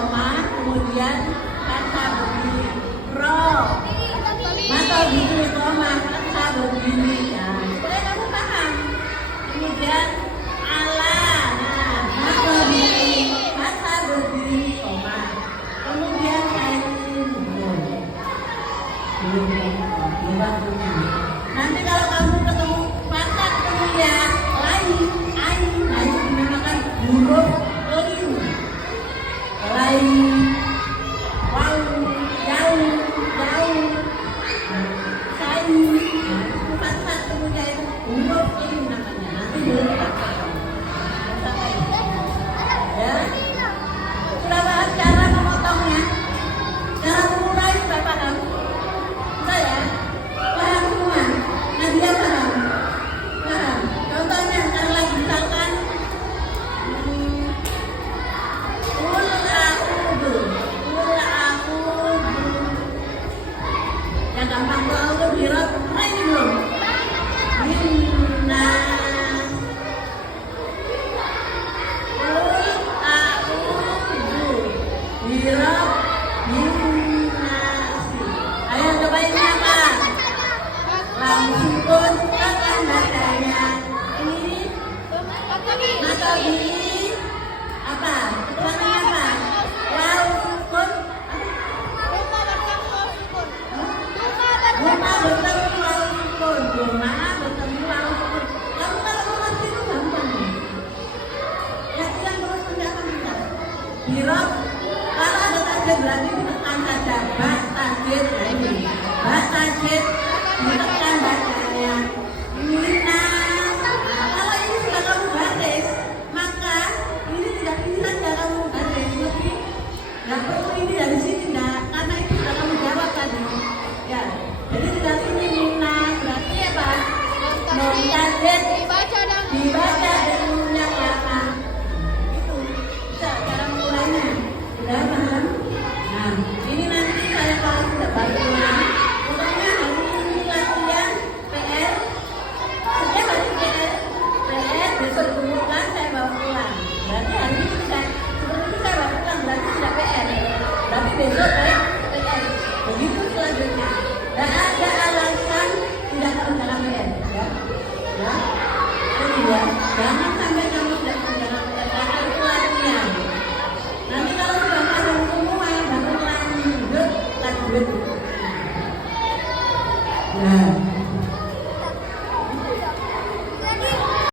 koma, kemudian kata begini, ro, atau begini koma, kata begini. Nah, supaya kamu paham. Kemudian ala, nah, kata begini koma. Kemudian kain, nanti kalau kamu ketemu kata ketemu ya lain, lain dinamakan huruf lain, wow, jauh, sai, itu kata kemudian itu huruf lain namanya. Nanti huruf kata ya. Sudah paham cara memotongnya, cara mengurai sudah paham? Saya paham semua. Nadia paham? Paham. Contohnya sekarang lagi misalkan ul a'udhu. Yang gampang tahu tuh hirap, ini belum. Minna. Ul a'udhu. Hirap, minnasi. Ayo cobain apa? Langsung pun akan bacanya. Ini mata gini apa? Keterangannya apa? Langsung Guma bertemu langsung. Guma bertemu langsung. Kamu kalau mengerti itu gampang nih. Latihan terus nanti akan bisa. Hirap, kalau ada tajam berarti ditekan saja. Bas tajam ini. Bas tajam ditekan.